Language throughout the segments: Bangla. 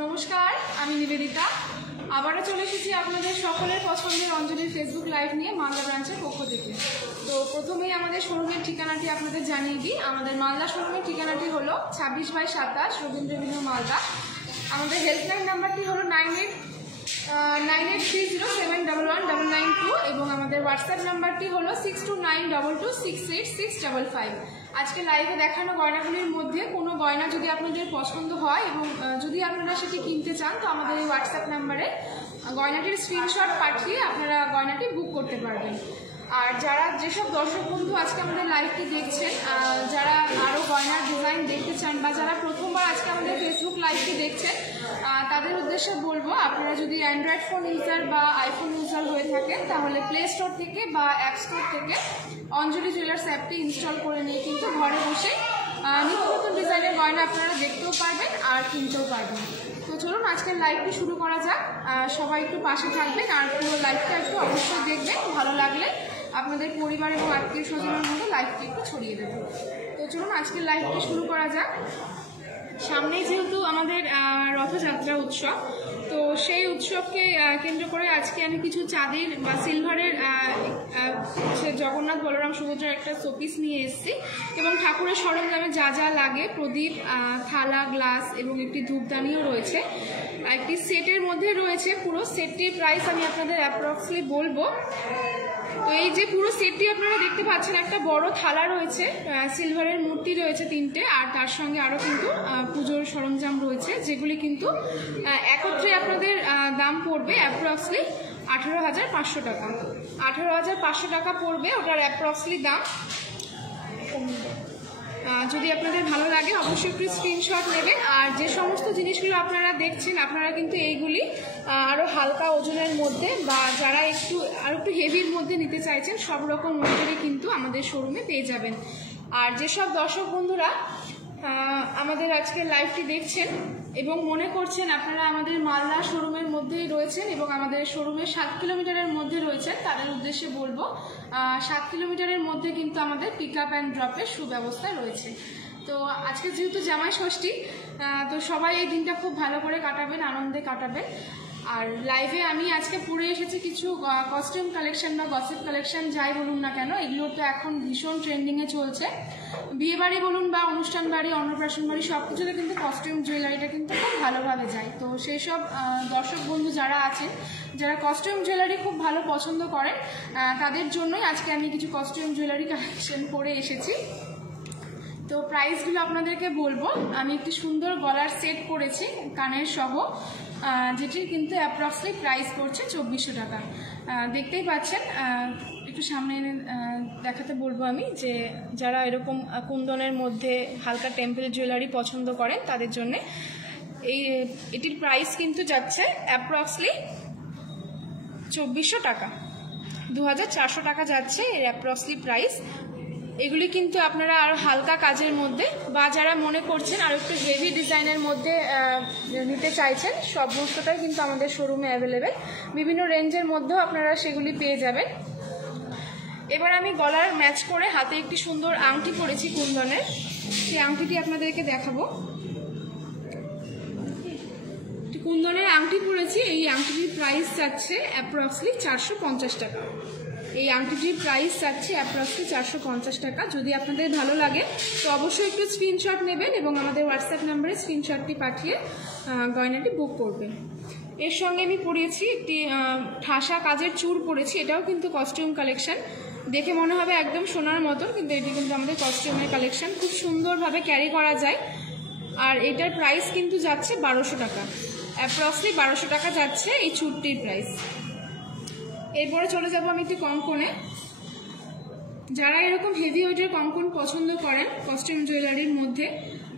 নমস্কার, আমি নিবেদিতা। আবারও চলে এসেছি আপনাদের সকলের পছন্দের অঞ্জলির ফেসবুক লাইভ নিয়ে মালদা ব্রাঞ্চের পক্ষ থেকে। তো প্রথমেই আমাদের শোরুমের ঠিকানাটি আপনাদের জানিয়ে দিই। আমাদের মালদা শোরুমের ঠিকানাটি হলো 26/27 রবীন্দ্র এভিনিউ, মালদা। আমাদের হেল্পলাইন নাম্বারটি হলো 9830711192 এবং আমাদের হোয়াটসঅ্যাপ নাম্বারটি হলো 6292268655। আজকে লাইভে দেখানো গয়নাগুলির মধ্যে কোনো গয়না যদি আপনাদের পছন্দ হয় এবং যদি আপনারা সেটি কিনতে চান, তো আমাদের এই হোয়াটসঅ্যাপ নাম্বারে গয়নাটির স্ক্রিনশট পাঠিয়ে আপনারা গয়নাটি বুক করতে পারবেন। আর যেসব দর্শক বন্ধু আজকে আমাদের লাইভটি দেখছেন, যারা আরও গয়নার ডিজাইন দেখতে চান বা যারা প্রথমবার আজকে আমাদের ফেসবুক লাইভটি দেখছেন, তাদের উদ্দেশ্যে বলবো, আপনারা যদি অ্যান্ড্রয়েড ফোন ইউজার বা আইফোন ইউজার হয়ে থাকেন, তাহলে প্লে স্টোর থেকে বা অ্যাপ স্টোর থেকে অঞ্জলি জুয়েলার্স অ্যাপটি ইনস্টল করে নিয়ে কিন্তু ঘরে বসে নিত্য নতুন ডিজাইনের গয়না আপনারা দেখতেও পারবেন আর কিনতেও পারবেন। তো চলুন আজকের লাইভটি শুরু করা যাক। সবাই একটু পাশে থাকবেন আর পুরো লাইভটা একটু অবশ্যই দেখবেন। ভালো লাগলে আপনাদের পরিবার এবং আত্মীয় স্বজনের মধ্যে লাইভটি একটু ছড়িয়ে দেবেন। তো চলুন আজকের লাইভটি শুরু করা যাক। সামনেই যেহেতু আমাদের রথযাত্রা উৎসব, তো সেই উৎসবকে কেন্দ্র করে আজকে আমি কিছু চাঁদির বা সিলভারের জগন্নাথ বলরাম সুভদ্রার একটা শোপিস নিয়ে এসেছি এবং ঠাকুরের সরঞ্জামে যা যা লাগে, প্রদীপ, থালা, গ্লাস এবং একটি ধূপদানিও রয়েছে। একটি সেটের মধ্যে রয়েছে। পুরো সেটটির প্রাইস আমি আপনাদের অ্যাপ্রক্সলি বলবো। তো এই যে পুরো সেটটি আপনারা দেখতে পাচ্ছেন, একটা বড় থালা রয়েছে, সিলভারের মূর্তি রয়েছে 3টে, আর তার সঙ্গে আরও কিন্তু পুজোর সরঞ্জাম রয়েছে, যেগুলি কিন্তু একত্রে আপনাদের দাম পড়বে অ্যাপ্রক্সলি 18,500 টাকা। 18,500 টাকা পড়বে ওটার অ্যাপ্রক্সলি দাম। যদি আপনাদের ভালো লাগে অবশ্যই একটু স্ক্রিনশট নেবেন। আর যে সমস্ত জিনিসগুলো আপনারা দেখছেন, আপনারা কিন্তু এইগুলি আরও হালকা ওজনের মধ্যে বা যারা আরও একটু হেভির মধ্যে নিতে চাইছেন, সব রকম ওজনেরই কিন্তু আমাদের শোরুমে পেয়ে যাবেন। আর যেসব দর্শক বন্ধুরা আমাদের আজকে লাইভটি দেখছেন এবং মনে করছেন আপনারা আমাদের মালদা শোরুমের মধ্যেই রয়েছেন এবং আমাদের শোরুমের 7 কিলোমিটারের মধ্যে রয়েছেন, তাদের উদ্দেশ্যে বলবো 7 কিলোমিটারের মধ্যে কিন্তু আমাদের পিক আপ অ্যান্ড ড্রপের সুব্যবস্থা রয়েছে। তো আজকে যেহেতু জামাই ষষ্ঠী, তো সবাই এই দিনটা খুব ভালো করে কাটাবেন, আনন্দে কাটাবেন। আর লাইভে আমি আজকে পরে এসেছি কিছু কস্টিউম কালেকশন বা গসিপ কালেকশন, যাই বলুন না কেন, এগুলো তো এখন ভীষণ ট্রেন্ডিংয়ে চলছে। বিয়ে বাড়ি বলুন বা অনুষ্ঠান বাড়ি, অন্নপ্রাশন বাড়ি, সব কিছুতে কিন্তু কস্টিউম জুয়েলারিটা কিন্তু খুব ভালোভাবে যায়। তো সেই সব দর্শক বন্ধু যারা আছেন, যারা কস্টিউম জুয়েলারি খুব ভালো পছন্দ করেন, তাদের জন্যই আজকে আমি কিছু কস্টিউম জুয়েলারি কালেকশন পরে এসেছি। তো প্রাইসগুলো আপনাদেরকে বলবো। আমি একটি সুন্দর গলার সেট পরেছি কানের সহ, যেটির কিন্তু অ্যাপ্রক্সলি প্রাইস পড়ছে 2400 টাকা। দেখতেই পাচ্ছেন, একটু সামনে এনে দেখাতে বলবো আমি, যে যারা এরকম কুন্দনের মধ্যে হালকা টেম্পল জুয়েলারি পছন্দ করেন তাদের জন্যে এটির প্রাইস কিন্তু যাচ্ছে অ্যাপ্রক্সলি 2400 টাকা। 2400 টাকা যাচ্ছে এর অ্যাপ্রক্সলি প্রাইস। এগুলি কিন্তু আপনারা আর হালকা কাজের মধ্যে বা যারা মনে করছেন আর একটু হেভি ডিজাইনের মধ্যে নিতে চাইছেন, সমস্তটাই কিন্তু আমাদের শোরুমে অ্যাভেলেবেল। বিভিন্ন রেঞ্জের মধ্যেও আপনারা সেগুলি পেয়ে যাবেন। এবার আমি গলার ম্যাচ করে হাতে একটি সুন্দর আংটি পরেছি কুন্দনের, সেই আংটিটি আপনাদেরকে দেখাবো। কুন্দনের আংটি পরেছি, এই আংটিটির প্রাইস যাচ্ছে অ্যাপ্রক্সলি 450 টাকা। এই আংটিটির প্রাইস যাচ্ছে অ্যাপ্রক্সলি 450 টাকা। যদি আপনাদের ভালো লাগে তো অবশ্যই একটু স্ক্রিনশট নেবেন এবং আমাদের হোয়াটসঅ্যাপ নাম্বারে স্ক্রিনশটটি পাঠিয়ে গয়নাটি বুক করবেন। এর সঙ্গে আমি পরিয়েছি একটি ঠাসা কাজের চূড় পরেছি, এটাও কিন্তু কস্টিউম কালেকশন। দেখে মনে হবে একদম সোনার মতন, কিন্তু এটি কিন্তু আমাদের কস্টিউমের কালেকশন, খুব সুন্দরভাবে ক্যারি করা যায়। আর এটার প্রাইস কিন্তু যাচ্ছে 1200 টাকা। অ্যাপ্রক্সলি 1200 টাকা যাচ্ছে এই চূড়টির প্রাইস। এরপরে চলে যাব আমি একটু কঙ্কনে। যারা এরকম হেভি ওয়েটের কঙ্কন পছন্দ করেন কস্টিউম জুয়েলারির মধ্যে,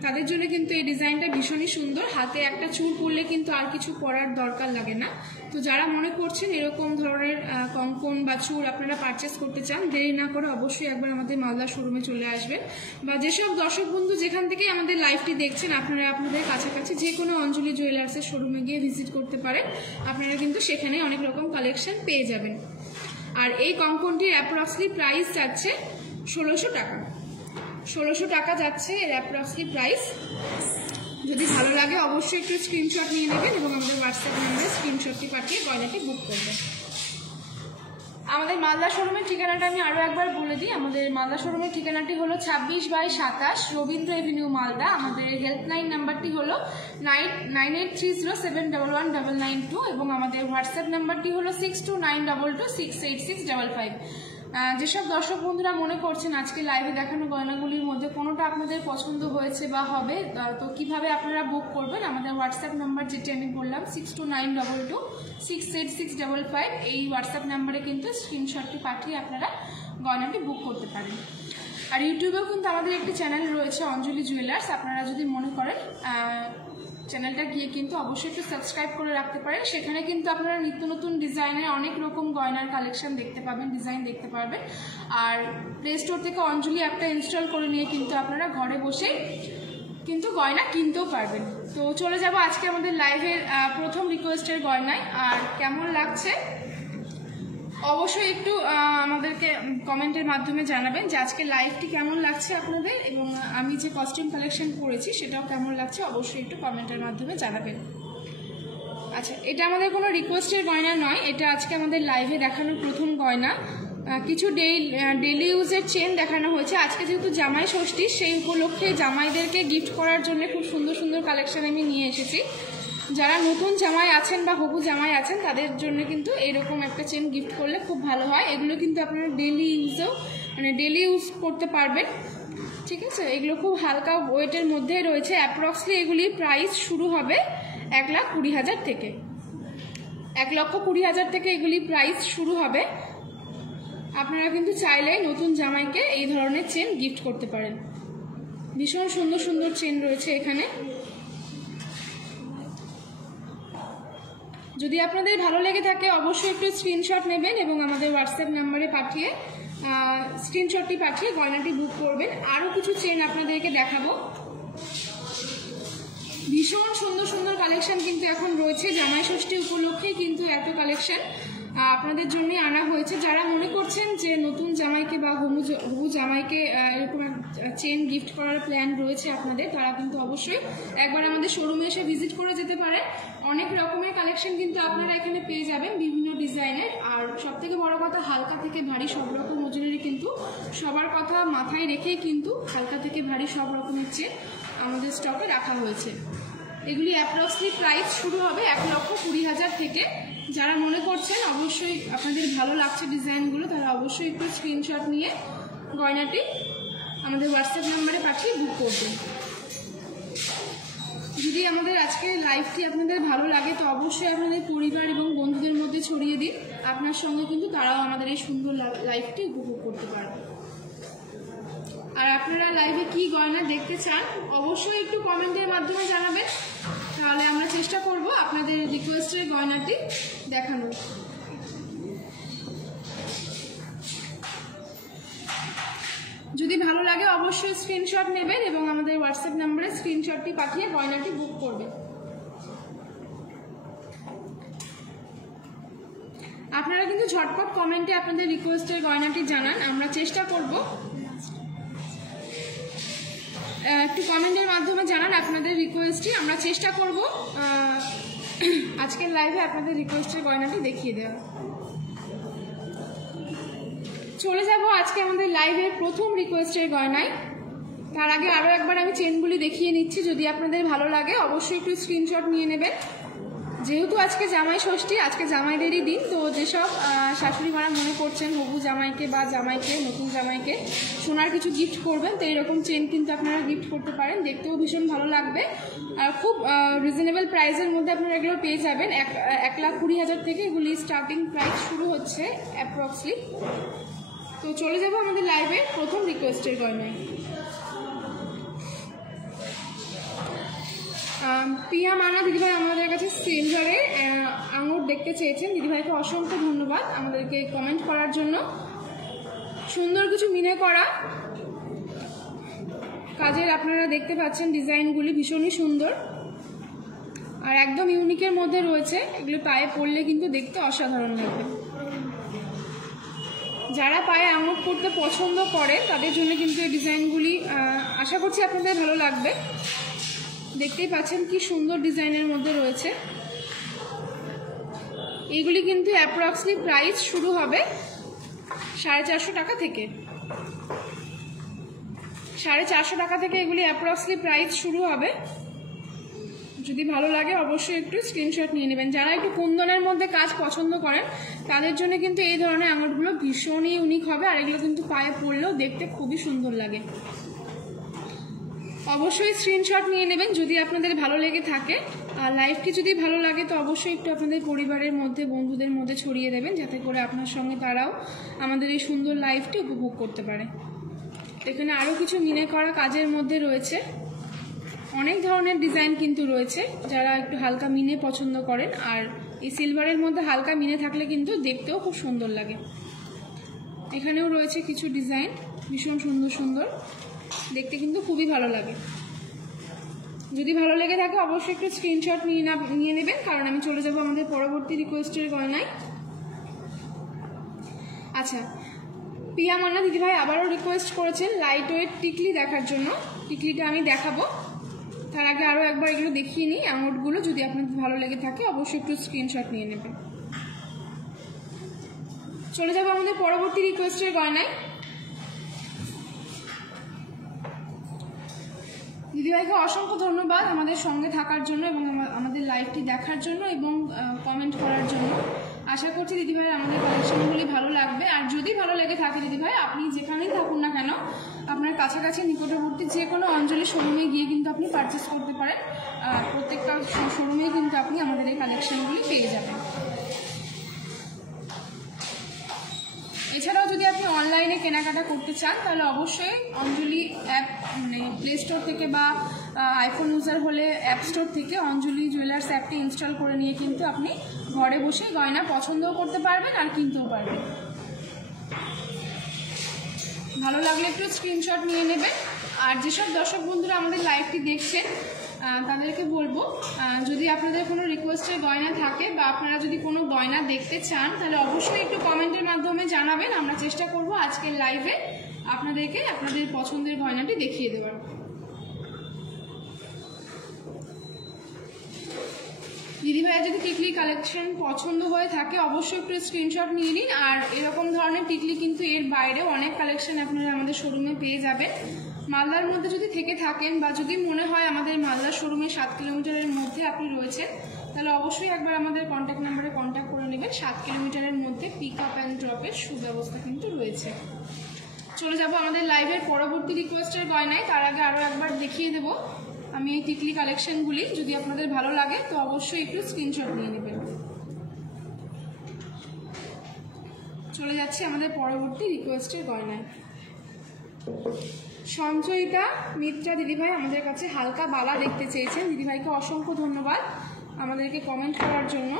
তাদের জন্য কিন্তু এই ডিজাইনটা ভীষণই সুন্দর। হাতে একটা চূড় পরলে কিন্তু আর কিছু পরার দরকার লাগে না। তো যারা মনে করছেন এরকম ধরনের কঙ্কন বা চূড় আপনারা পারচেস করতে চান, দেরি না করে অবশ্যই একবার আমাদের মালদা শোরুমে চলে আসবেন। বা যেসব দর্শক বন্ধু যেখান থেকে আমাদের লাইভটি দেখছেন, আপনারা আপনাদের কাছাকাছি যে কোনো অঞ্জলি জুয়েলার্সের শোরুমে গিয়ে ভিজিট করতে পারেন। আপনারা কিন্তু সেখানে অনেক রকম কালেকশন পেয়ে যাবেন। আর এই কঙ্কনটির অ্যাপ্রক্সলি প্রাইস যাচ্ছে 1600 টাকা। 1600 টাকা যাচ্ছে এর অ্যাপ্রক্সলি প্রাইস। যদি ভালো লাগে অবশ্যই একটু স্ক্রিনশট নিয়ে নেবেন এবং আমাদের হোয়াটসঅ্যাপ নম্বরে স্ক্রিনশটটি পাঠিয়ে গয়নাটি বুক করবেন। আমাদের মালদা শোরুমের ঠিকানাটা আমি আরও একবার বলে দিই। আমাদের মালদা শোরুমের ঠিকানাটি হলো 26/27 রবীন্দ্র এভিনিউ মালদা। আমাদের হেল্পলাইন নাম্বারটি হলো 9830711192 এবং আমাদের হোয়াটসঅ্যাপ নাম্বারটি হলো 6292268655। যেসব দর্শক বন্ধুরা মনে করছেন আজকে লাইভে দেখানো গয়নাগুলির মধ্যে কোনোটা আপনাদের পছন্দ হয়েছে বা হবে, তো কিভাবে আপনারা বুক করবেন, আমাদের হোয়াটসঅ্যাপ নাম্বার যেটি আমি বললাম 6292268655, এই হোয়াটসঅ্যাপ নাম্বারে কিন্তু স্ক্রিনশটটি পাঠিয়ে আপনারা গয়নাটি বুক করতে পারেন। আর ইউটিউবেও কিন্তু আমাদের একটি চ্যানেল রয়েছে অঞ্জলি জুয়েলার্স, আপনারা যদি মনে করেন চ্যানেলটা গিয়ে কিন্তু অবশ্যই একটু সাবস্ক্রাইব করে রাখতে পারেন। সেখানে কিন্তু আপনারা নিত্য নতুন ডিজাইনের অনেক রকম গয়নার কালেকশন দেখতে পাবেন, ডিজাইন দেখতে পারবেন। আর প্লে স্টোর থেকে অঞ্জলি অ্যাপটা ইনস্টল করে নিয়ে কিন্তু আপনারা ঘরে বসে কিন্তু গয়না কিনতেও পারবেন। তো চলে যাব আজকে আমাদের লাইভের প্রথম রিকোয়েস্টের গয়নায়। আর কেমন লাগছে অবশ্যই একটু আমাদেরকে কমেন্টের মাধ্যমে জানাবেন যে আজকে লাইভটি কেমন লাগছে আপনাদের, এবং আমি যে কস্টিউম কালেকশন করেছি সেটাও কেমন লাগছে অবশ্যই একটু কমেন্টের মাধ্যমে জানাবেন। আচ্ছা, এটা আমাদের কোনো রিকোয়েস্টের গয়না নয়, এটা আজকে আমাদের লাইভে দেখানো প্রথম গয়না। কিছু ডেইলি ইউজের চেন দেখানো হয়েছে। আজকে যেহেতু জামাই ষষ্ঠী, সেই উপলক্ষে জামাইদেরকে গিফট করার জন্য খুব সুন্দর সুন্দর কালেকশন আমি নিয়ে এসেছি। যারা নতুন জামাই আছেন বা হবু জামাই আছেন তাদের জন্য কিন্তু এরকম একটা চেন গিফট করলে খুব ভালো হয়। এগুলো কিন্তু আপনারা ডেইলি ইউজ করতে পারবেন, ঠিক আছে। এগুলো খুব হালকা ওয়েটের মধ্যে রয়েছে। অ্যাপ্রক্সলি এগুলির প্রাইস শুরু হবে 1,20,000 থেকে, 1,20,000 থেকে এগুলি প্রাইস শুরু হবে। আপনারা কিন্তু চাইলে নতুন জামাইকে এই ধরনের চেন গিফট করতে পারেন। ভীষণ সুন্দর সুন্দর চেন রয়েছে এখানে। যদি আপনাদের ভালো লেগে থাকে অবশ্যই একটু স্ক্রিনশট নেবেন এবং আমাদের হোয়াটসঅ্যাপ নাম্বারে পাঠিয়ে স্ক্রিনশটটি পাঠিয়ে গয়নাটি বুক করবেন। আরও কিছু চেন আপনাদেরকে দেখাবো। ভীষণ সুন্দর সুন্দর কালেকশন কিন্তু এখন রয়েছে। জামাই ষষ্ঠী উপলক্ষে কিন্তু এত কালেকশন আপনাদের জন্যই আনা হয়েছে। যারা মনে করছেন যে নতুন জামাইকে বা হবু জামাইকে এরকম চেন গিফট করার প্ল্যান রয়েছে আপনাদের, তারা কিন্তু অবশ্যই একবার আমাদের শোরুমে এসে ভিজিট করে যেতে পারে। অনেক রকমের কালেকশন কিন্তু আপনারা এখানে পেয়ে যাবেন বিভিন্ন ডিজাইনের। আর সবথেকে বড় কথা, হালকা থেকে ভারী সব রকম ওজনেরই কিন্তু সবার কথা মাথায় রেখেই কিন্তু হালকা থেকে ভারী সব রকমের চেন আমাদের স্টকে রাখা হয়েছে। এগুলি অ্যাপ্রক্সলি প্রাইস শুরু হবে 1,20,000 থেকে। যারা মনে করছেন অবশ্যই আপনাদের ভালো লাগছে ডিজাইনগুলো, তারা অবশ্যই একটু স্ক্রিনশট নিয়ে গয়নাটি আমাদের হোয়াটসঅ্যাপ নাম্বারে পাঠিয়ে বুক করবেন। যদি আমাদের আজকে লাইভটি আপনাদের ভালো লাগে তো অবশ্যই আপনাদের পরিবার এবং বন্ধুদের মধ্যে ছড়িয়ে দিন। আপনার সঙ্গে কিন্তু তারাও আমাদের এই সুন্দর লাইভটি উপভোগ করতে পারবে। আর আপনারা লাইভে কি গয়না দেখতে চান অবশ্যই একটু কমেন্টের মাধ্যমে জানাবেন, তাহলে আমরা চেষ্টা করব আপনাদের রিকোয়েস্টের গয়নাটি দেখানোর। যদি ভালো লাগে অবশ্যই স্ক্রিনশট নেবেন এবং আমাদের হোয়াটসঅ্যাপ নম্বরে স্ক্রিনশটটি পাঠিয়ে গয়নাটি বুক করবেন। আপনারা কিন্তু ঝটপট কমেন্টে আপনাদের রিকোয়েস্টের গয়নাটি জানান, আমরা চেষ্টা করব। একটু কমেন্টের মাধ্যমে জানান আপনাদের রিকোয়েস্টটি, আমরা চেষ্টা করব আজকের লাইভে আপনাদের রিকোয়েস্টের গয়নাটি দেখিয়ে দেওয়া। চলে যাব আজকে আমাদের লাইভের প্রথম রিকোয়েস্টের গয়নায়। তার আগে আরও একবার আমি চেনগুলি দেখিয়ে নিচ্ছি। যদি আপনাদের ভালো লাগে অবশ্যই একটু স্ক্রিনশট নিয়ে নেবেন। যেহেতু আজকে জামাই ষষ্ঠী, আজকে জামাইদেরই দিন, তো যেসব শাশুড়ি মারা মনে করছেন হবু জামাইকে বা জামাইকে, নতুন জামাইকে সোনার কিছু গিফট করবেন, তো এইরকম চেন কিন্তু আপনারা গিফট করতে পারেন। দেখতেও ভীষণ ভালো লাগবে আর খুব রিজনেবল প্রাইসের মধ্যে আপনারা এগুলো পেয়ে যাবেন। 1,20,000 থেকে এগুলি স্টার্টিং প্রাইস শুরু হচ্ছে অ্যাপ্রক্সলি। তো চলে যাব আমাদের লাইভে প্রথম রিকোয়েস্টের গয়নায়। প্রিয়া মানা দিদিভাই আমাদের কাছে সিলভারে আঙুর দেখতে চেয়েছেন। দিদিভাইকে অসংখ্য ধন্যবাদ আমাদেরকে কমেন্ট করার জন্য। সুন্দর কিছু মিনে করা কাজের আপনারা দেখতে পাচ্ছেন, ডিজাইনগুলি ভীষণই সুন্দর আর একদম ইউনিকের মধ্যে রয়েছে। এগুলো পায়ে পরলে কিন্তু দেখতে অসাধারণ লাগবে। যারা পায়ে আঙুর পরতে পছন্দ করেন তাদের জন্য কিন্তু এই ডিজাইনগুলি আশা করছি আপনাদের ভালো লাগবে। দেখতেই পাচ্ছেন কি সুন্দর ডিজাইনের মধ্যে রয়েছে। এইগুলি কিন্তু অ্যাপ্রক্সলি প্রাইস শুরু হবে 450 টাকা থেকে। 450 টাকা থেকে এগুলি অ্যাপ্রক্সলি প্রাইস শুরু হবে। যদি ভালো লাগে অবশ্যই একটু স্ক্রিনশট নিয়ে নেবেন। যারা একটু কুন্দনের মধ্যে কাজ পছন্দ করেন তাদের জন্য কিন্তু এই ধরনের আঙুরগুলো ভীষণই ইউনিক হবে, আর এগুলো কিন্তু পায়ে পরলেও দেখতে খুবই সুন্দর লাগে। অবশ্যই স্ক্রিনশট নিয়ে নেবেন যদি আপনাদের ভালো লেগে থাকে। আর লাইভটি যদি ভালো লাগে তো অবশ্যই একটু আপনাদের পরিবারের মধ্যে, বন্ধুদের মধ্যে ছড়িয়ে দেবেন, যাতে করে আপনার সঙ্গে তারাও আমাদের এই সুন্দর লাইভটি উপভোগ করতে পারে। এখানে আরও কিছু মিনে করা কাজের মধ্যে রয়েছে, অনেক ধরনের ডিজাইন কিন্তু রয়েছে। যারা একটু হালকা মিনে পছন্দ করেন, আর এই সিলভারের মধ্যে হালকা মিনে থাকলে কিন্তু দেখতেও খুব সুন্দর লাগে। এখানেও রয়েছে কিছু ডিজাইন ভীষণ সুন্দর সুন্দর, দেখতে কিন্তু খুবই ভালো লাগে। যদি ভালো লেগে থাকে অবশ্যই একটু স্ক্রিনশট নিয়ে নেবেন, কারণ আমি চলে যাব আমাদের পরবর্তী রিকোয়েস্টের গয়নায়। আচ্ছা, পিয়া মান্না দিদিভাই আবারও রিকোয়েস্ট করেছেন লাইট ওয়েট টিকলি দেখার জন্য। টিকলিটা আমি দেখাবো, তার আগে আরও একবার এগুলো দেখিয়ে নিই আঙুরগুলো। যদি আপনাদের ভালো লেগে থাকে অবশ্যই একটু স্ক্রিনশট নিয়ে নেবেন। চলে যাব আমাদের পরবর্তী রিকোয়েস্টের গয়নায়। দিদিভাইকে অসংখ্য ধন্যবাদ আমাদের সঙ্গে থাকার জন্য এবং আমাদের লাইভটি দেখার জন্য এবং কমেন্ট করার জন্য। আশা করছি দিদিভাইয়ের আমাদের কালেকশনগুলি ভালো লাগবে। আর যদি ভালো লেগে থাকে দিদিভাই, আপনি যেখানেই থাকুন না কেন, আপনার কাছাকাছি নিকটবর্তী যে কোনো অঞ্চলে শোরুমে গিয়ে কিন্তু আপনি পারচেস করতে পারেন। প্রত্যেকটা শোরুমেই কিন্তু আপনি আমাদের এই কালেকশনগুলি পেয়ে যাবেন। এছাড়াও যদি আপনি অনলাইনে কেনাকাটা করতে চান তাহলে অবশ্যই অঞ্জলি অ্যাপ, মানে প্লে স্টোর থেকে বা আইফোন ইউজার হলে অ্যাপ স্টোর থেকে অঞ্জলি জুয়েলার্স অ্যাপটি ইনস্টল করে নিয়ে কিন্তু আপনি ঘরে বসে গয়না পছন্দও করতে পারবেন আর কিনতেও পারবেন। ভালো লাগলে একটু স্ক্রিনশট নিয়ে নেবেন। আর যেসব দর্শক বন্ধুরা আমাদের লাইভটি দেখছেন তাদেরকে বলবো, যদি আপনাদের কোনো রিকোয়েস্টের গয়না থাকে বা আপনারা যদি কোনো গয়না দেখতে চান তাহলে অবশ্যই একটু কমেন্টের মাধ্যমে জানাবেন। আমরা চেষ্টা করব আজকের লাইভে আপনাদেরকে আপনাদের পছন্দের গয়নাটি দেখিয়ে দেওয়ার। দিদিভাইয়ের যদি টিকলি কালেকশন পছন্দ হয়ে থাকে অবশ্যই একটু স্ক্রিনশট নিয়ে নিন। আর এরকম ধরনের টিকলি কিন্তু এর বাইরেও অনেক কালেকশন আপনারা আমাদের শোরুমে পেয়ে যাবেন। মালদার মধ্যে যদি থেকে থাকেন বা যদি মনে হয় আমাদের মালদার শোরুমে 7 কিলোমিটারের মধ্যে আপনি রয়েছেন তাহলে অবশ্যই একবার আমাদের কন্ট্যাক্ট নাম্বারে কন্ট্যাক্ট করে নেবেন। 7 কিলোমিটারের মধ্যে পিক আপ অ্যান্ড ড্রপের সুব্যবস্থা কিন্তু রয়েছে। চলে যাব আমাদের লাইভের পরবর্তী রিকোয়েস্টের গয়নায়। তার আগে আরও একবার দেখিয়ে দেবো আমি এই টিকলি কালেকশনগুলি। যদি আপনাদের ভালো লাগে তো অবশ্যই একটু স্ক্রিনশট নিয়ে নেবেন। চলে যাচ্ছি আমাদের পরবর্তী রিকোয়েস্টের গয়নায়। সঞ্চয়িতা মিত্রা দিদিভাই আমাদের কাছে হালকা বালা দেখতে চেয়েছেন। দিদিভাইকে অসংখ্য ধন্যবাদ আমাদেরকে কমেন্ট করার জন্য।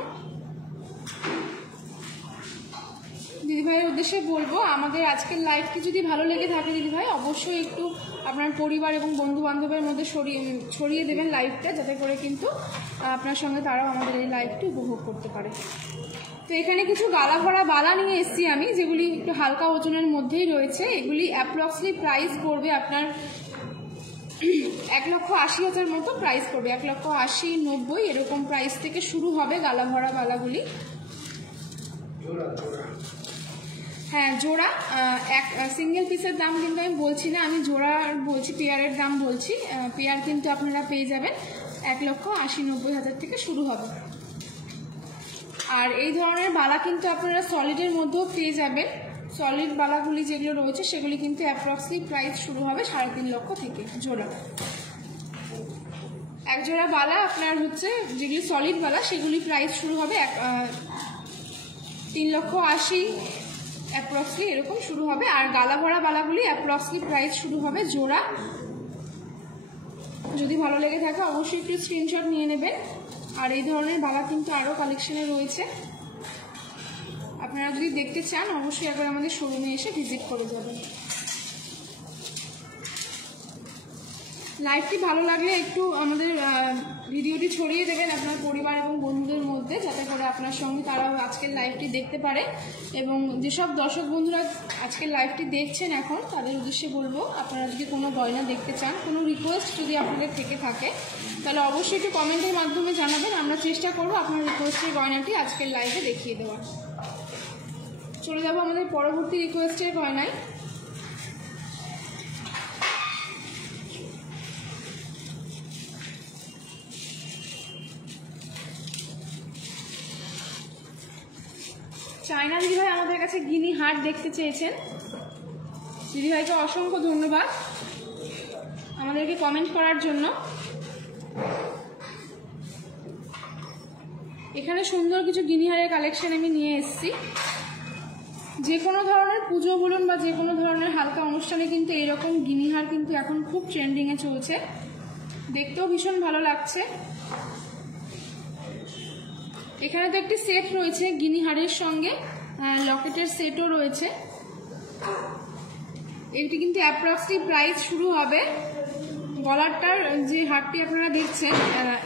দিদিভাইয়ের উদ্দেশ্যে বলবো, আমাদের আজকের লাইভটি যদি ভালো লেগে থাকে দিদিভাই অবশ্যই একটু আপনার পরিবার এবং বন্ধু বান্ধবের মধ্যে ছড়িয়ে দেবেন লাইভটা, যাতে করে কিন্তু আপনার সঙ্গে তারাও আমাদের এই লাইভটি উপভোগ করতে পারে। তো এখানে কিছু গালা ভরা বালা নিয়ে এসেছি আমি, যেগুলি একটু হালকা ওজনের মধ্যেই রয়েছে। এগুলি অ্যাপ্রক্সলি প্রাইস পড়বে আপনার 1,80,000 মতো প্রাইস পড়বে। 1,80,000, 90 এরকম প্রাইস থেকে শুরু হবে গালা ভরা বালাগুলি। হ্যাঁ, জোড়া, এক সিঙ্গেল পিসের দাম কিন্তু আমি বলছি না, আমি জোড়ার বলছি, পেয়ারের দাম বলছি। পেয়ার কিন্তু আপনারা পেয়ে যাবেন 1,80,000-90,000 থেকে শুরু হবে। আর এই ধরনের বালা কিন্তু আপনারা সলিডের মধ্যেও পেয়ে যাবেন। সলিড বালাগুলি যেগুলো রয়েছে সেগুলি কিন্তু অ্যাপ্রক্সলি প্রাইস শুরু হবে 3.5 লক্ষ থেকে জোড়া। এক জোড়া বালা আপনার হচ্ছে যেগুলি সলিড বালা সেগুলি প্রাইস শুরু হবে 3,80,000 অ্যাপ্রক্সলি এরকম শুরু হবে। আর গালা ভরা বালাগুলি অ্যাপ্রক্সলি প্রাইস শুরু হবে জোড়া। যদি ভালো লেগে থাকে অবশ্যই একটু স্ক্রিনশট নিয়ে নেবেন। আর এই ধরনের বালা কিন্তু আরও কালেকশনে রয়েছে, আপনারা যদি দেখতে চান অবশ্যই একবার আমাদের শোরুমে এসে ভিজিট করে যাবেন। লাইভটি ভালো লাগলে একটু আমাদের ভিডিওটি ছড়িয়ে দেবেন আপনার পরিবার এবং বন্ধুদের মধ্যে, যাতে করে আপনার সঙ্গে তারাও আজকের লাইভটি দেখতে পারে। এবং যেসব দর্শক বন্ধুরা আজকের লাইভটি দেখছেন এখন, তাদের উদ্দেশ্যে বলবো, আপনারা যদি কোনো গয়না দেখতে চান, কোনো রিকোয়েস্ট যদি আপনাদের থেকে থাকে, তাহলে অবশ্যই একটু কমেন্টের মাধ্যমে জানাবেন। আমরা চেষ্টা করবো আপনার রিকোয়েস্টের গয়নাটি আজকের লাইভে দেখিয়ে দেওয়ার। চলে যাবো আমাদের পরবর্তী রিকোয়েস্টের গয়নায়। চায়না দিদিভাই আমাদের কাছে গিনি হার্ট দেখতে চেয়েছেন। দিদিভাইকে অসংখ্য ধন্যবাদ আমাদেরকে কমেন্ট করার জন্য। এখানে সুন্দর কিছু গিনি হারের কালেকশন আমি নিয়ে এসেছি। যে কোনো ধরনের পুজো বলুন বা যে কোনো ধরনের হালকা অনুষ্ঠানে কিন্তু এইরকম গিনি হার কিন্তু এখন খুব ট্রেন্ডিংয়ে চলছে, দেখতেও ভীষণ ভালো লাগছে। এখানে তো একটি সেট রয়েছে গিনি হারের সঙ্গে লকেটের সেটও রয়েছে। এটি কিন্তু অ্যাপ্রক্সলি প্রাইস শুরু হবে, গলারটার যে হারটি আপনারা দেখছেন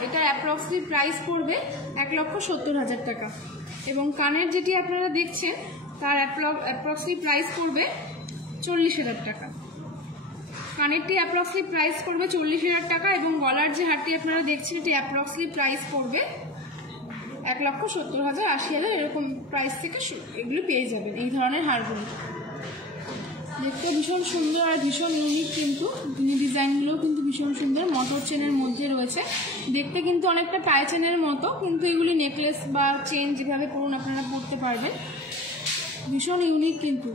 এটা অ্যাপ্রক্সলি প্রাইস পড়বে 1,70,000 টাকা, এবং কানের যেটি আপনারা দেখছেন তার অ্যাপ্রক্সলি প্রাইস পড়বে 40,000 টাকা। কানেরটি অ্যাপ্রক্সলি প্রাইস পড়বে 40,000 টাকা, এবং গলার যে হারটি আপনারা দেখছেন এটি অ্যাপ্রক্সলি প্রাইস পড়বে 1,70,000, 80,000 এরকম প্রাইস থেকে এগুলো পেয়ে যাবেন। এই ধরনের হারগুলো দেখতে ভীষণ সুন্দর আর ভীষণ ইউনিক, কিন্তু ডিজাইনগুলোও কিন্তু ভীষণ সুন্দর। মোটর চেনের মধ্যে রয়েছে, দেখতে কিন্তু অনেকটা টাই চেনের মতো, কিন্তু এগুলি নেকলেস বা চেন যেভাবে পরুন আপনারা পরতে পারবেন, ভীষণ ইউনিক কিন্তু।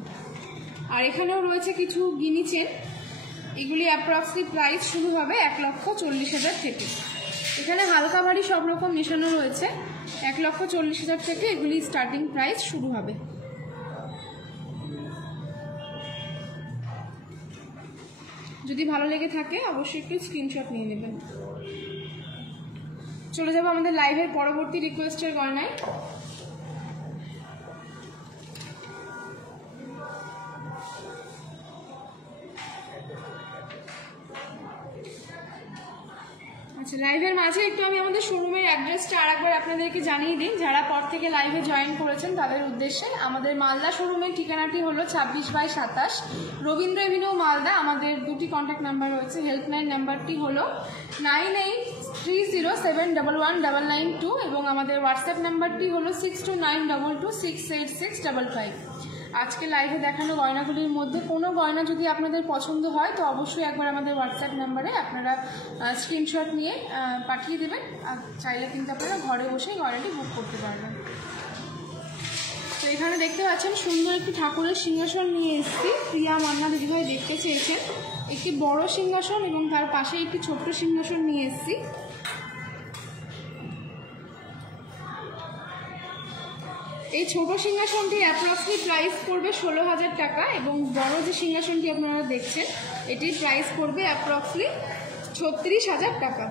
আর এখানেও রয়েছে কিছু গিনি চেন, এগুলি অ্যাপ্রক্সলি প্রাইস শুরু হবে 1,40,000 থেকে। এখানে হালকা ভারী সব রকম মেশানো রয়েছে, 1,40,000 থেকে এগুলি স্টার্টিং প্রাইস শুরু হবে। যদি ভালো লেগে থাকে অবশ্যই একটু স্ক্রিনশট নিয়ে নেবেন। চলে যাবো আমাদের লাইভের পরবর্তী রিকোয়েস্টের গয়নায়। আচ্ছা, লাইভের মাঝে একটু আমি আমাদের শোরুমের অ্যাড্রেসটা আরেকবার আপনাদেরকে জানিয়ে দিই, যারা পর থেকে লাইভে জয়েন করেছেন তাদের উদ্দেশ্যে। আমাদের মালদা শোরুমের ঠিকানাটি হলো 26/27 রবীন্দ্র এভিনিউ মালদা। আমাদের দুটি কন্ট্যাক্ট নাম্বার রয়েছে। হেল্পলাইন নাম্বারটি হলো 9830711192, এবং আমাদের হোয়াটসঅ্যাপ নাম্বারটি হলো 6292268655। আজকে লাইভে দেখানো গয়নাগুলির মধ্যে কোনো গয়না যদি আপনাদের পছন্দ হয় তো অবশ্যই একবার আমাদের হোয়াটসঅ্যাপ নাম্বারে আপনারা স্ক্রিনশট নিয়ে পাঠিয়ে দেবেন, আর চাইলে কিন্তু আপনারা ঘরে বসেই গয়নাটি বুক করতে পারবেন। তো এখানে দেখতে পাচ্ছেন সুন্দর একটি ঠাকুরের সিংহাসন নিয়ে এসেছি। প্রিয়া মান্না দিদিভাই দেখতে চেয়েছেন একটি বড় সিংহাসন, এবং তার পাশে একটি ছোট্ট সিংহাসন নিয়ে এসেছি। এই ছোট সিংহাসনটি অ্যাপ্রক্সলি প্রাইস পড়বে 16,000 টাকা, এবং বড় যে সিংহাসনটি আপনারা দেখছেন এটির প্রাইস পড়বে অ্যাপ্রক্সলি 36,000 টাকা।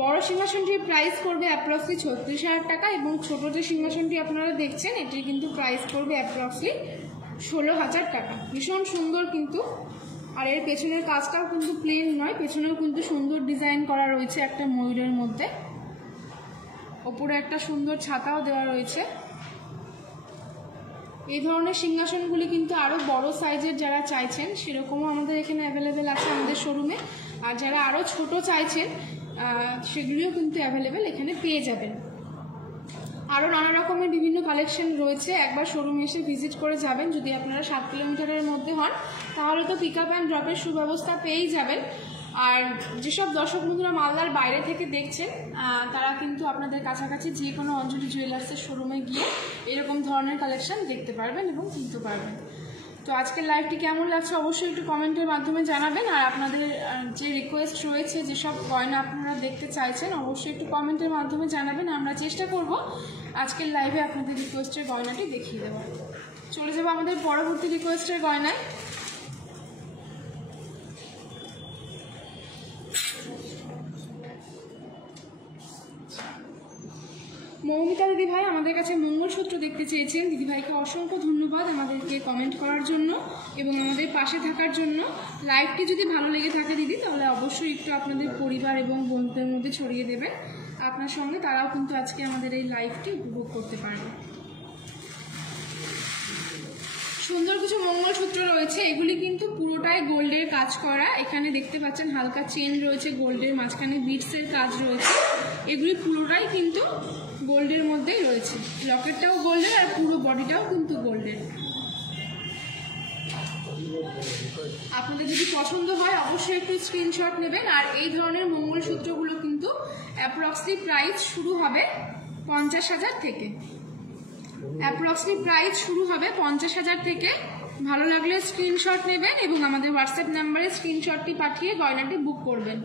বড় সিংহাসনটির প্রাইস পড়বে অ্যাপ্রক্সলি 36,000 টাকা, এবং ছোট যে সিংহাসনটি আপনারা দেখছেন এটির কিন্তু প্রাইস পড়বে অ্যাপ্রক্সলি 16,000 টাকা। ভীষণ সুন্দর কিন্তু, আর এর পেছনের কাজটাও কিন্তু প্লেন নয়, পেছনেও কিন্তু সুন্দর ডিজাইন করা রয়েছে একটা ময়ূরের মধ্যে। ওপরে একটা সুন্দর ছাতাও দেওয়া রয়েছে। এই ধরনের সিংহাসনগুলি কিন্তু আরও বড় সাইজের যারা চাইছেন সেরকমও আমাদের এখানে অ্যাভেলেবেল আছে আমাদের শোরুমে, আর যারা আরও ছোট চাইছেন সেগুলিও কিন্তু অ্যাভেলেবেল এখানে পেয়ে যাবেন। আরও নানা রকমের বিভিন্ন কালেকশন রয়েছে, একবার শোরুমে এসে ভিজিট করে যাবেন। যদি আপনারা 7 কিলোমিটারের মধ্যে হন তাহলে তো পিক আপ অ্যান্ড ড্রপের সুব্যবস্থা পেয়েই যাবেন। আর যেসব দর্শক বন্ধুরা মালদার বাইরে থেকে দেখছেন তারা কিন্তু আপনাদের কাছাকাছি যে কোনো অঞ্জলি জুয়েলার্সের শোরুমে গিয়ে এরকম ধরনের কালেকশন দেখতে পারবেন এবং কিনতে পারবেন। তো আজকের লাইভটি কেমন লাগছে অবশ্যই একটু কমেন্টের মাধ্যমে জানাবেন, আর আপনাদের যে রিকোয়েস্ট রয়েছে যেসব গয়না আপনারা দেখতে চাইছেন অবশ্যই একটু কমেন্টের মাধ্যমে জানাবেন। আমরা চেষ্টা করব আজকের লাইভে আপনাদের রিকোয়েস্টের গয়নাটি দেখিয়ে দেওয়ার। চলে যাবো আমাদের পরবর্তী রিকোয়েস্টের গয়নায়। মৌমিতা দিদিভাই আমাদের কাছে মঙ্গলসূত্র দেখতে চেয়েছেন। দিদিভাইকে অসংখ্য ধন্যবাদ আমাদেরকে কমেন্ট করার জন্য এবং আমাদের পাশে থাকার জন্য। লাইভটি যদি ভালো লেগে থাকে দিদি, তাহলে অবশ্যই একটু আপনাদের পরিবার এবং বন্ধুদের মধ্যে ছড়িয়ে দেবেন। আপনার সঙ্গে তারাও কিন্তু আজকে আমাদের এই লাইভটি উপভোগ করতে পারবে। সুন্দর কিছু মঙ্গলসূত্র রয়েছে, এগুলি কিন্তু পুরোটাই গোল্ডের কাজ করা। এখানে দেখতে পাচ্ছেন হালকা চেন রয়েছে গোল্ডের, মাঝখানে বিটসের কাজ রয়েছে। এগুলি পুরোটাই কিন্তু গোল্ডের মধ্যেই রয়েছে। লকেটটাও গোল্ডের আর পুরো বডিটাও কিন্তু গোল্ডের। আপনাদের যদি পছন্দ হয় অবশ্যই একটু স্ক্রিনশট নেবেন। আর এই ধরনের মঙ্গলসূত্রগুলো কিন্তু অ্যাপ্রক্সলি প্রাইস শুরু হবে 50,000 থেকে। অ্যাপ্রক্সলি প্রাইস শুরু হবে 50,000 থেকে। ভালো লাগলে স্ক্রিনশট নেবেন এবং আমাদের হোয়াটসঅ্যাপ নাম্বারে স্ক্রিনশটটি পাঠিয়ে গয়নাটি বুক করবেন।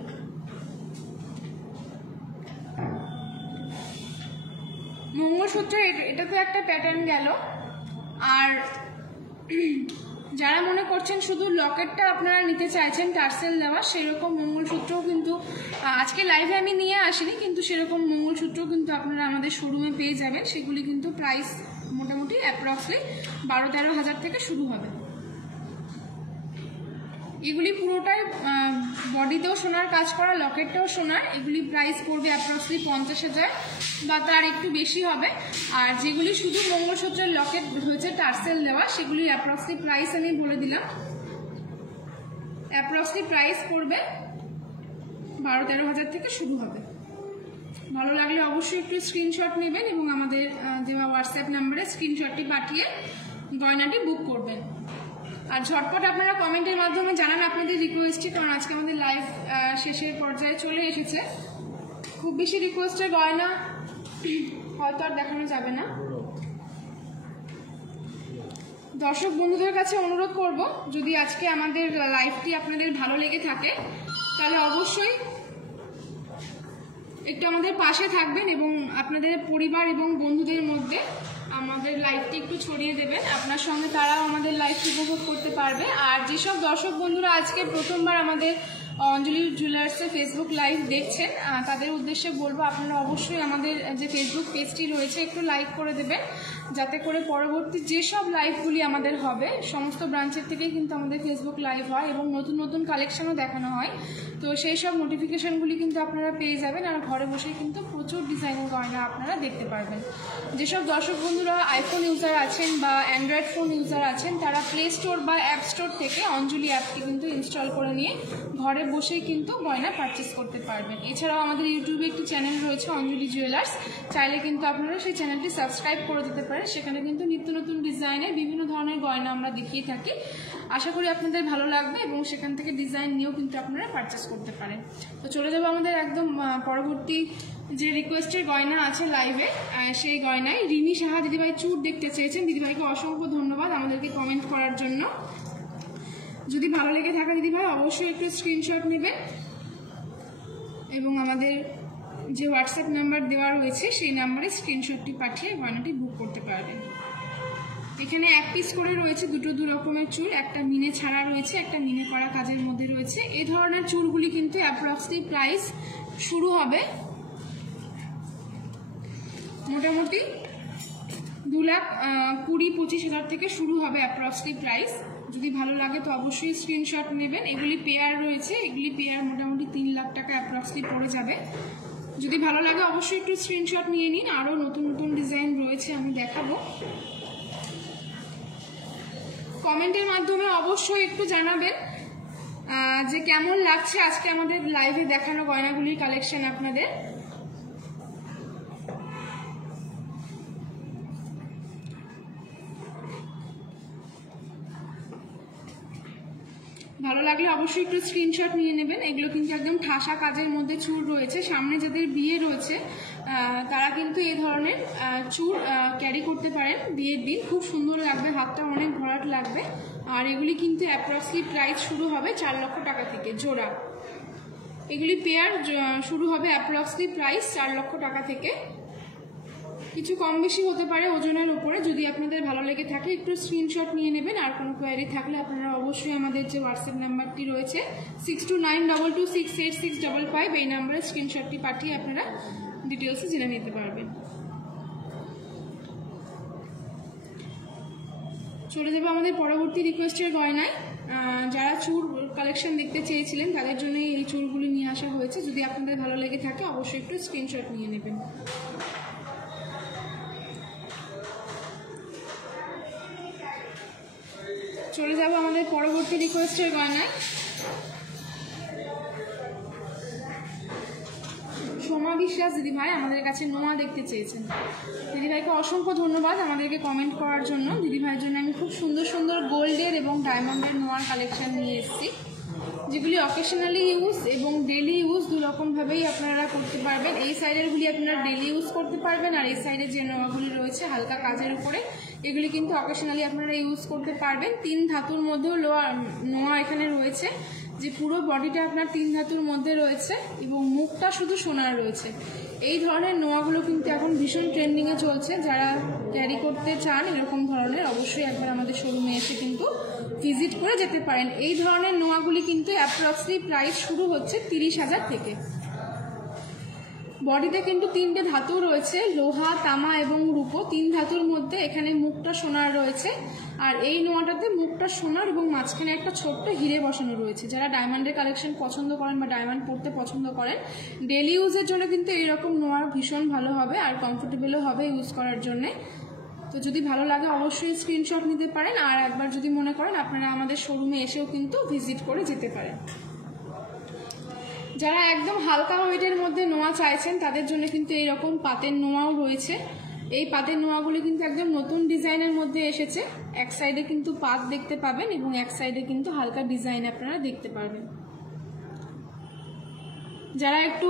মঙ্গলসূত্র এটা তো একটা প্যাটার্ন গেল। আর যারা মনে করছেন শুধু লকেটটা আপনারা নিতে চাইছেন টার্সেল দেওয়া, সেরকম মঙ্গলসূত্রও কিন্তু আজকে লাইভে আমি নিয়ে আসিনি, কিন্তু সেরকম মঙ্গলসূত্রও কিন্তু আপনারা আমাদের শোরুমে পেয়ে যাবেন। সেগুলি কিন্তু প্রাইস মোটামুটি অ্যাপ্রক্সলি 12-13 হাজার থেকে শুরু হবে। এগুলি পুরোটাই বডিতেও সোনার কাজ করা, লকেটটাও সোনার। এগুলি প্রাইস পড়বে অ্যাপ্রক্সলি 50,000 বা তার একটু বেশি হবে। আর যেগুলি শুধু মঙ্গলসূত্রের লকেট হয়েছে টার্সেল দেওয়া, সেগুলি অ্যাপ্রক্সলি প্রাইস আমি বলে দিলাম। অ্যাপ্রক্সলি প্রাইস পড়বে 12-13 হাজার থেকে শুরু হবে। ভালো লাগলে অবশ্যই একটু স্ক্রিনশট নেবেন এবং আমাদের দেওয়া হোয়াটসঅ্যাপ নাম্বারে স্ক্রিনশটটি পাঠিয়ে গয়নাটি বুক করবেন। আর ঝটপট আপনারা কমেন্টের মাধ্যমে জানান আপনাদের রিকোয়েস্টটি, কারণ আজকে আমাদের লাইভ শেষের পর্যায়ে চলে এসেছে। খুব বেশি রিকোয়েস্টের গয়না হয়তো আর দেখানো যাবে না। দর্শক বন্ধুদের কাছে অনুরোধ করব, যদি আজকে আমাদের লাইভটি আপনাদের ভালো লেগে থাকে তাহলে অবশ্যই একটু আমাদের পাশে থাকবেন এবং আপনাদের পরিবার এবং বন্ধুদের মধ্যে আমাদের লাইভটি একটু ছড়িয়ে দেবেন। আপনার সঙ্গে তারাও আমাদের লাইভটি উপভোগ করতে পারবে। আর যেসব দর্শক বন্ধুরা আজকে প্রথমবার আমাদের অঞ্জলি জুয়েলার্সের ফেসবুক লাইভ দেখছেন, তাদের উদ্দেশ্যে বলবো আপনারা অবশ্যই আমাদের যে ফেসবুক পেজটি রয়েছে একটু লাইক করে দেবেন, যাতে করে পরবর্তী যেসব লাইভগুলি আমাদের হবে সমস্ত ব্রাঞ্চের থেকেই কিন্তু আমাদের ফেসবুক লাইভ হয় এবং নতুন নতুন কালেকশনও দেখানো হয়। তো সেই সব নোটিফিকেশনগুলি কিন্তু আপনারা পেয়ে যাবেন। আর ঘরে বসেই কিন্তু প্রচুর ডিজাইনের গয়না আপনারা দেখতে পারবেন। যেসব দর্শক বন্ধুরা আইফোন ইউজার আছেন বা অ্যান্ড্রয়েড ফোন ইউজার আছেন, তারা প্লে স্টোর বা অ্যাপ স্টোর থেকে অঞ্জলি অ্যাপটি কিন্তু ইনস্টল করে নিয়ে ঘরে বসেই কিন্তু গয়না পারচেস করতে পারবেন। এছাড়াও আমাদের ইউটিউবে একটি চ্যানেল রয়েছে অঞ্জলি জুয়েলার্স, চাইলে কিন্তু আপনারা সেই চ্যানেলটি সাবস্ক্রাইব করে দিতে পারেন। সেখানে কিন্তু নিত্য নতুন ডিজাইনের বিভিন্ন ধরনের গয়না আমরা দেখিয়ে থাকি। আশা করি আপনাদের ভালো লাগবে এবং সেখান থেকে ডিজাইন নিয়েও কিন্তু আপনারা পারচেস করতে পারেন। তো চলে যাবো আমাদের একদম পরবর্তী যে রিকোয়েস্টের গয়না আছে লাইভে, সেই গয়নায় রিমি সাহা দিদিভাই চুর দেখতে চেয়েছেন। দিদিভাইকে অসংখ্য ধন্যবাদ আমাদেরকে কমেন্ট করার জন্য। যদি ভালো লেগে থাকে দিদিভাই অবশ্যই একটু স্ক্রিনশট নেবেন এবং আমাদের যে হোয়াটসঅ্যাপ নাম্বার দেওয়া রয়েছে সেই নাম্বারে স্ক্রিনশটটি পাঠিয়ে গয়নাটি বুক করতে পারবেন। এখানে এক পিস করে রয়েছে দু রকমের চুল, একটা মিনে ছাড়া রয়েছে, একটা মিনে করা কাজের মধ্যে রয়েছে। এই ধরনের চুলগুলি কিন্তু অ্যাপ্রক্সলি প্রাইস শুরু হবে মোটামুটি 2,20,25,000 থেকে শুরু হবে অ্যাপ্রক্সলি প্রাইস। যদি ভালো লাগে তো অবশ্যই স্ক্রিনশট নেবেন। এগুলি পেয়ার রয়েছে, এগুলি পেয়ার মোটামুটি 3 লাখ টাকা অ্যাপ্রক্সলি পড়ে যাবে। যদি ভালো লাগে অবশ্যই একটু স্ক্রিনশট নিয়ে নিন। আরও নতুন নতুন ডিজাইন রয়েছে, আমি দেখাবো। কমেন্টের মাধ্যমে অবশ্যই একটু জানাবেন যে কেমন লাগছে আজকে আমাদের লাইভে দেখানো গয়নাগুলির কালেকশন আপনাদের। ভালো লাগলে অবশ্যই একটু স্ক্রিনশট নিয়ে নেবেন। এগুলো কিন্তু একদম ঠাসা কাজের মধ্যে চুর রয়েছে। সামনে যাদের বিয়ে রয়েছে তারা কিন্তু এই ধরনের চুর ক্যারি করতে পারেন বিয়ের দিন, খুব সুন্দর লাগবে, হাতটা অনেক ভরাট লাগবে। আর এগুলি কিন্তু অ্যাপ্রক্সলি প্রাইস শুরু হবে 4 লক্ষ টাকা থেকে জোড়া। এগুলি পেয়ার শুরু হবে অ্যাপ্রক্সলি প্রাইস 4 লক্ষ টাকা থেকে। কিছু কম বেশি হতে পারে ওজনের উপরে। যদি আপনাদের ভালো লেগে থাকে একটু স্ক্রিনশট নিয়ে নেবেন। আর কোনো কোয়ারি থাকলে আপনারা অবশ্যই আমাদের যে হোয়াটসঅ্যাপ নাম্বারটি রয়েছে 6292268655 এই নাম্বারে স্ক্রিনশটটি পাঠিয়ে আপনারা ডিটেলসে জেনে নিতে পারবেন। চলে যাবো আমাদের পরবর্তী রিকোয়েস্টের গয়নায়। যারা চুর কালেকশন দেখতে চেয়েছিলেন তাদের জন্য এই চুরগুলি নিয়ে আসা হয়েছে। যদি আপনাদের ভালো লেগে থাকে অবশ্যই একটু স্ক্রিনশট নিয়ে নেবেন। চলে যাবো আমাদের পরবর্তী রিকোয়েস্টের গয়নায়। সোমা বিশ্বাস দিদিভাই আমাদের কাছে নোয়া দেখতে চেয়েছেন। দিদিভাইকে অসংখ্য ধন্যবাদ আমাদেরকে কমেন্ট করার জন্য। দিদিভাইয়ের জন্য আমি খুব সুন্দর সুন্দর গোল্ডের এবং ডায়মন্ডের নোয়ার কালেকশন নিয়ে এসেছি, যেগুলি অকেশনালি ইউজ এবং ডেলি ইউজ দুরকমভাবেই আপনারা করতে পারবেন। এই সাইডেরগুলি আপনারা ডেলি ইউজ করতে পারবেন, আর এই সাইডে যে নোয়াগুলি রয়েছে হালকা কাজের উপরে এগুলি কিন্তু অকেশনালি আপনারা ইউজ করতে পারবেন। 3 ধাতুর মধ্যেও নোয়া এখানে রয়েছে, যে পুরো বডিটা আপনার 3 ধাতুর মধ্যে রয়েছে এবং মুখটা শুধু সোনার রয়েছে। এই ধরনের নোয়াগুলো কিন্তু এখন ভীষণ ট্রেন্ডিংয়ে চলছে। যারা ক্যারি করতে চান এরকম ধরনের অবশ্যই একবার আমাদের শোরুমে এসে কিন্তু ভিজিট করে যেতে পারেন। এই ধরনের নোয়াগুলি কিন্তু অ্যাপ্রক্সিমেটলি প্রাইস শুরু হচ্ছে 30,000 থেকে। বডিতে কিন্তু 3টে ধাতু রয়েছে, লোহা, তামা এবং রূপো। 3 ধাতুর মধ্যে এখানে মুখটা সোনার রয়েছে, আর এই নোয়াটাতে মুখটা সোনার এবং মাঝখানে একটা ছোট্ট হিরে বসানো রয়েছে। যারা ডায়মন্ডের কালেকশন পছন্দ করেন বা ডায়মন্ড পরতে পছন্দ করেন, ডেলি ইউজের জন্য কিন্তু এইরকম নোয়া ভীষণ ভালো হবে আর কমফোর্টেবলও হবে ইউজ করার জন্যে। তো যদি ভালো লাগে অবশ্যই স্ক্রিনশট নিতে পারেন, আর একবার যদি মনে করেন আপনারা আমাদের শোরুমে এসেও কিন্তু ভিজিট করে যেতে পারেন। যারা একদম হালকা ওয়েটের মধ্যে নোয়া চাইছেন তাদের জন্য কিন্তু এইরকম পাতের নোয়াও রয়েছে। এই পাতের নোয়াগুলি কিন্তু একদম নতুন ডিজাইনের মধ্যে এসেছে। এক সাইডে কিন্তু পাত দেখতে পাবেন এবং এক সাইডে কিন্তু হালকা ডিজাইন আপনারা দেখতে পারবেন। যারা একটু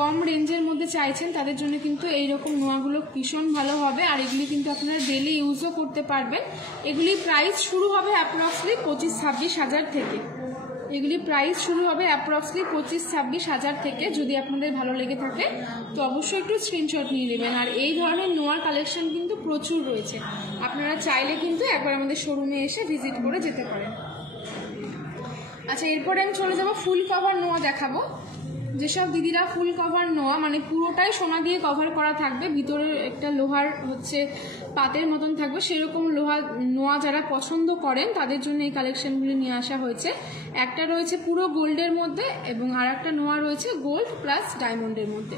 কম রেঞ্জের মধ্যে চাইছেন তাদের জন্য কিন্তু এইরকম নোয়াগুলো ভীষণ ভালো হবে, আর এগুলি কিন্তু আপনারা ডেলি ইউজও করতে পারবেন। এগুলি প্রাইস শুরু হবে অ্যাপ্রক্সিমেটলি 25-26 হাজার থেকে। এগুলি প্রাইস শুরু হবে অ্যাপ্রক্সিমেটলি 25-26 হাজার থেকে। যদি আপনাদের ভালো লেগে থাকে তো অবশ্যই একটু স্ক্রিনশট নিয়ে নেবেন। আর এই ধরনের নোয়ার কালেকশন কিন্তু প্রচুর রয়েছে, আপনারা চাইলে কিন্তু একবার আমাদের শোরুমে এসে ভিজিট করে যেতে পারেন। আচ্ছা, এরপরে আমি চলে যাব ফুল কভার নোয়া দেখাবো। যেসব দিদিরা ফুল কভার নোয়া মানে পুরোটাই সোনা দিয়ে কভার করা থাকবে, ভিতরে একটা লোহার পাতের মতন থাকবে, সেরকম নোয়া যারা পছন্দ করেন তাদের জন্য এই কালেকশনগুলি নিয়ে আসা হয়েছে। একটা রয়েছে পুরো গোল্ডের মধ্যে এবং আর একটা নোয়া রয়েছে গোল্ড প্লাস ডায়মন্ডের মধ্যে।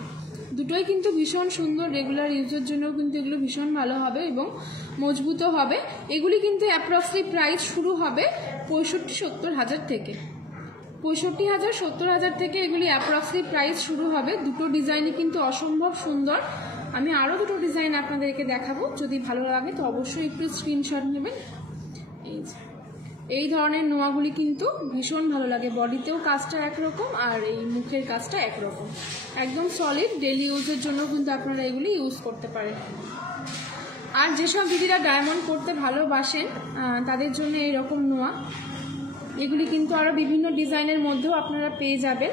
দুটোই কিন্তু ভীষণ সুন্দর, রেগুলার ইউজের জন্য কিন্তু এগুলো ভীষণ ভালো হবে এবং মজবুতও হবে। এগুলি কিন্তু অ্যাপ্রক্সিমেটলি প্রাইস শুরু হবে 65-70 হাজার থেকে। 65,000-70 হাজার থেকে এগুলি অ্যাপ্রক্সিমেটলি প্রাইস শুরু হবে। দুটো ডিজাইনই কিন্তু অসম্ভব সুন্দর। আমি আরও দুটো ডিজাইন আপনাদেরকে দেখাবো, যদি ভালো লাগে তো অবশ্যই একটু স্ক্রিনশট নেবেন। এই ধরনের নোয়াগুলি কিন্তু ভীষণ ভালো লাগে, বডিতেও কাজটা একরকম আর এই মুখের কাজটা একরকম, একদম সলিড। ডেলি ইউজের জন্য কিন্তু আপনারা এগুলি ইউজ করতে পারেন। আর যেসব দিদিরা ডায়মন্ড করতে ভালোবাসেন তাদের জন্য এইরকম নোয়া, এগুলি কিন্তু আরও বিভিন্ন ডিজাইনের মধ্যেও আপনারা পেয়ে যাবেন।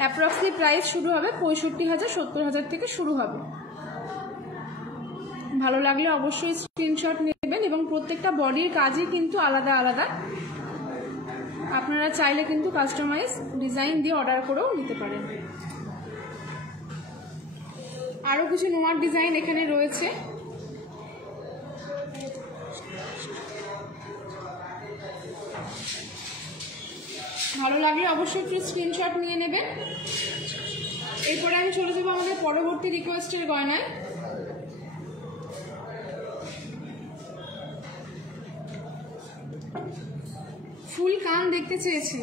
অ্যাপ্রক্সিমেটলি প্রাইস শুরু হবে 65,000-70 হাজার থেকে শুরু হবে। ভালো লাগলে অবশ্যই স্ক্রিনশট নেবেন এবং প্রত্যেকটা বডির কাজই কিন্তু আলাদা আলাদা। আপনারা চাইলে কিন্তু কাস্টমাইজ ডিজাইন দিয়ে অর্ডার করেও নিতে পারেন। আরও কিছু নোয়ার ডিজাইন এখানে রয়েছে। ভালো লাগলে অবশ্যই একটু স্ক্রিনশট নিয়ে নেবেন। এরপরে আমি চলে যাবো আমাদের পরবর্তী রিকোয়েস্টের গয়নায়। ফুল কান দেখতে চেয়েছি,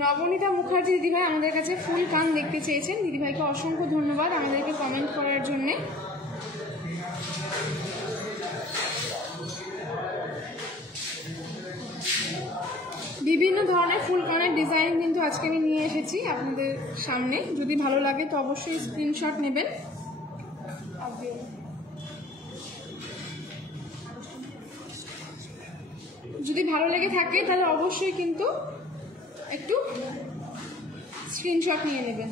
নবনীতা মুখার্জি দিদিভাই আমাদের কাছে ফুল কান দেখতে চেয়েছেন। দিদিভাইকে অসংখ্য ধন্যবাদ আমাদেরকে কমেন্ট করার জন্যে। বিভিন্ন ধরনের ফুল কানের ডিজাইন কিন্তু আজকে আমি নিয়ে এসেছি আপনাদের সামনে। যদি ভালো লাগে তো অবশ্যই স্ক্রিনশট নেবেন। যদি ভালো লেগে থাকে তাহলে অবশ্যই কিন্তু একটু স্ক্রিনশট নিয়ে নেবেন।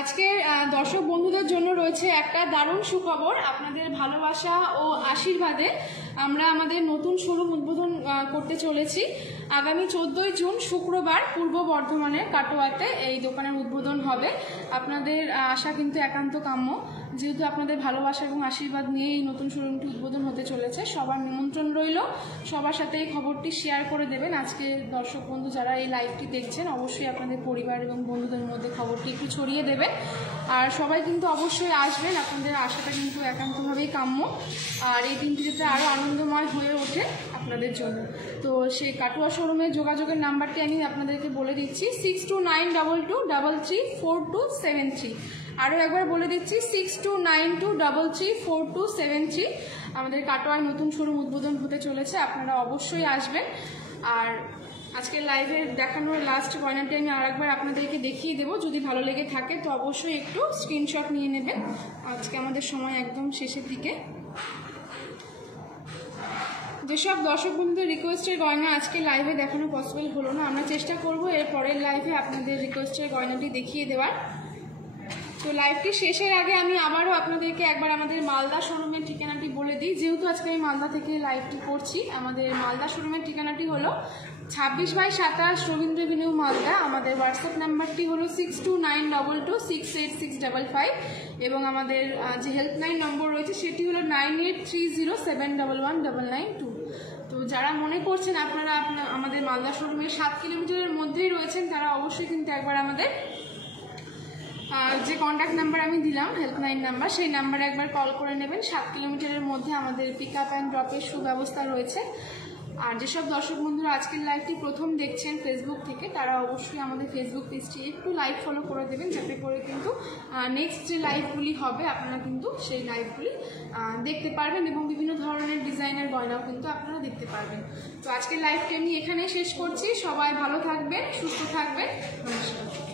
আজকে দর্শক বন্ধুদের জন্য রয়েছে একটা দারুণ সুখবর। আপনাদের ভালোবাসা ও আশীর্বাদে আমরা আমাদের নতুন শোরুম উদ্বোধন করতে চলেছি। আগামী 14ই জুন শুক্রবার পূর্ব বর্ধমানের কাটোয়াতে এই দোকানের উদ্বোধন হবে। আপনাদের আশা কিন্তু একান্ত কাম্য, যেহেতু আপনাদের ভালোবাসা এবং আশীর্বাদ নিয়ে এই নতুন শোরুমটি উদ্বোধন হতে চলেছে। সবার নিমন্ত্রণ রইল, সবার সাথে এই খবরটি শেয়ার করে দেবেন। আজকে দর্শক বন্ধু যারা এই লাইভটি দেখছেন অবশ্যই আপনাদের পরিবার এবং বন্ধুদের মধ্যে খবরটি একটু ছড়িয়ে দেবেন। আর সবাই কিন্তু অবশ্যই আসবেন, আপনাদের আশাটা কিন্তু একান্তভাবেই কাম্য। আর এই দিনটি যাতে আরও আনন্দময় হয়ে ওঠে আপনাদের জন্য। তো সেই কাটোয়া শোরুমের যোগাযোগের নাম্বারটি আমি আপনাদেরকে বলে দিচ্ছি 6292234273। আরও একবার বলে দিচ্ছি 6292234273। আমাদের কাটোয়ায় নতুন শোরুম উদ্বোধন হতে চলেছে, আপনারা অবশ্যই আসবেন। আর আজকের লাইভে দেখানোর লাস্ট গয়নাটি আমি আরেকবার আপনাদেরকে দেখিয়ে দেবো। যদি ভালো লেগে থাকে তো অবশ্যই একটু স্ক্রিনশট নিয়ে নেবেন। আজকে আমাদের সময় একদম শেষের দিকে। যেসব দর্শক বন্ধুদের রিকোয়েস্টের গয়না আজকে লাইভে দেখানো পসিবল হলো না, আমরা চেষ্টা করব এর পরের লাইভে আপনাদের রিকোয়েস্টের গয়নাটি দেখিয়ে দেওয়ার। তো লাইভটি শেষের আগে আমি আবারও আপনাদেরকে একবার আমাদের মালদা শোরুমের ঠিকানাটি বলে দিই, যেহেতু আজকে আমি মালদা থেকে লাইভটি করছি। আমাদের মালদা শোরুমের ঠিকানাটি হলো 26/27 রবীন্দ্র এভিনিউ মালদা। আমাদের হোয়াটসঅ্যাপ নাম্বারটি হলো 6292268655 এবং আমাদের যে হেল্পলাইন নম্বর রয়েছে সেটি হলো 9830711192। তো যারা মনে করছেন আপনারা আমাদের মালদা শোরুমের 7 কিলোমিটারের মধ্যেই রয়েছেন, তারা অবশ্যই কিন্তু একবার আমাদের যে কন্ট্যাক্ট নাম্বার আমি দিলাম, হেল্পলাইন নাম্বার, সেই নাম্বারে একবার কল করে নেবেন। 7 কিলোমিটারের মধ্যে আমাদের পিক আপ অ্যান্ড ড্রপের সুব্যবস্থা রয়েছে। আর যেসব দর্শক বন্ধুরা আজকের লাইভটি প্রথম দেখছেন ফেসবুক থেকে, তারা অবশ্যই আমাদের ফেসবুক পেজটি একটু লাইভ ফলো করে দেবেন, যাতে করে কিন্তু নেক্সট যে লাইভগুলি হবে আপনারা কিন্তু সেই লাইভগুলি দেখতে পারবেন এবং বিভিন্ন ধরনের ডিজাইনের গয়নাও কিন্তু আপনারা দেখতে পারবেন। তো আজকের লাইভটি আমি এখানেই শেষ করছি। সবাই ভালো থাকবেন, সুস্থ থাকবেন, নমস্কার।